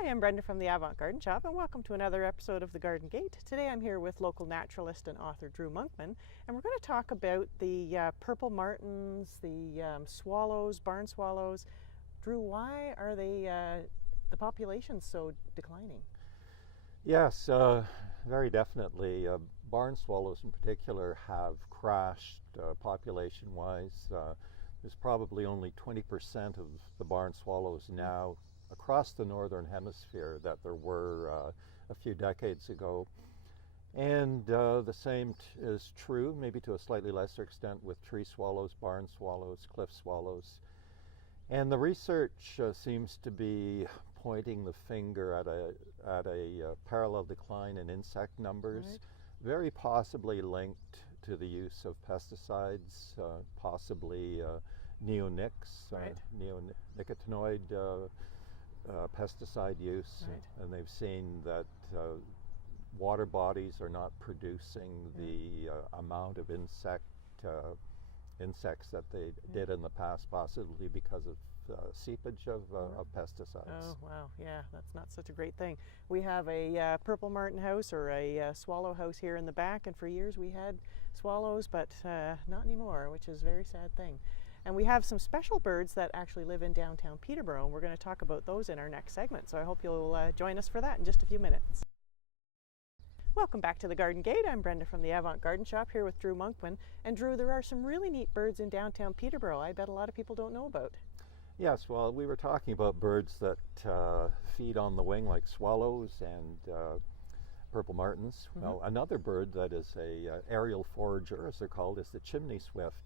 Hi, I'm Brenda from the Avant Garden Shop, and welcome to another episode of The Garden Gate. Today I'm here with local naturalist and author Drew Monkman, and we're going to talk about the purple martins, the swallows, barn swallows. Drew, why are they the population's so declining? Yes, very definitely. Barn swallows in particular have crashed population-wise. There's probably only 20% of the barn swallows now across the northern hemisphere that there were a few decades ago. And the same is true, maybe to a slightly lesser extent, with tree swallows, barn swallows, cliff swallows. And the research seems to be pointing the finger at a parallel decline in insect numbers, Right. very possibly linked to the use of pesticides, possibly neonics, Right. neonicotinoid pesticide use, Right. and they've seen that water bodies are not producing the amount of insects that they did in the past, possibly because of seepage of pesticides. Oh, wow. Yeah, that's not such a great thing. We have a purple martin house or a swallow house here in the back, and for years we had swallows, but not anymore, which is a very sad thing. And we have some special birds that actually live in downtown Peterborough, and we're going to talk about those in our next segment. So I hope you'll join us for that in just a few minutes. Welcome back to the Garden Gate. I'm Brenda from the Avant Garden Shop here with Drew Monkman. And Drew, there are some really neat birds in downtown Peterborough I bet a lot of people don't know about. Yes, well, we were talking about birds that feed on the wing, like swallows and purple martins. Well, another bird that is a aerial forager, as they're called, is the chimney swift.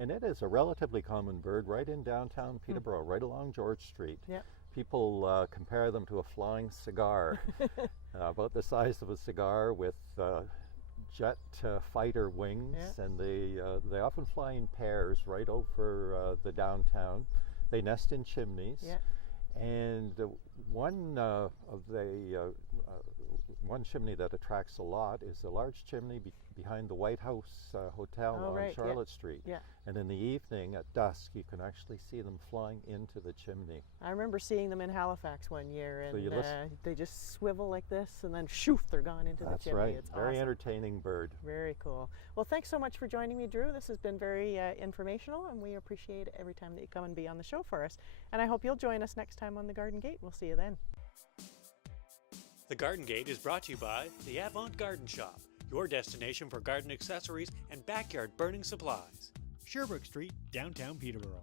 And it is a relatively common bird right in downtown Peterborough, right along George Street. Yeah. People compare them to a flying cigar, about the size of a cigar with jet fighter wings, Yeah. and they often fly in pairs right over the downtown. They nest in chimneys, Yeah. and one chimney that attracts a lot is a large chimney behind the White House Hotel Oh, on right, yeah. Charlotte Street. Yeah. And in the evening at dusk, you can actually see them flying into the chimney. I remember seeing them in Halifax one year, So and you they just swivel like this, and then shoof, they're gone into That's the chimney. right. It's Very awesome. entertaining bird. Very cool. Well, thanks so much for joining me, Drew. This has been very informational, and we appreciate it every time that you come and be on the show for us. And I hope you'll join us next time on the Garden Gate. We'll see you then. The Garden Gate is brought to you by the Avant Garden Shop, your destination for garden accessories and backyard burning supplies. Sherbrooke Street, downtown Peterborough.